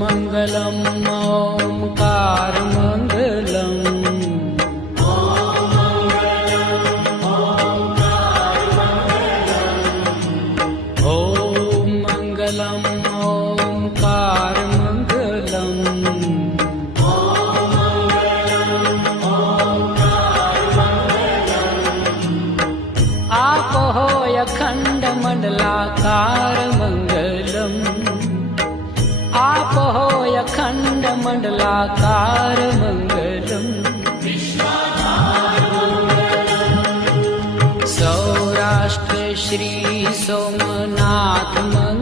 मङ्गलम् ओङ्कारमङ्गलम् अखंड मंडलाकार मंगलम आप हो अखंड मंडलाकार मंगलम सौराष्ट्र श्री सोमनाथ मंगलम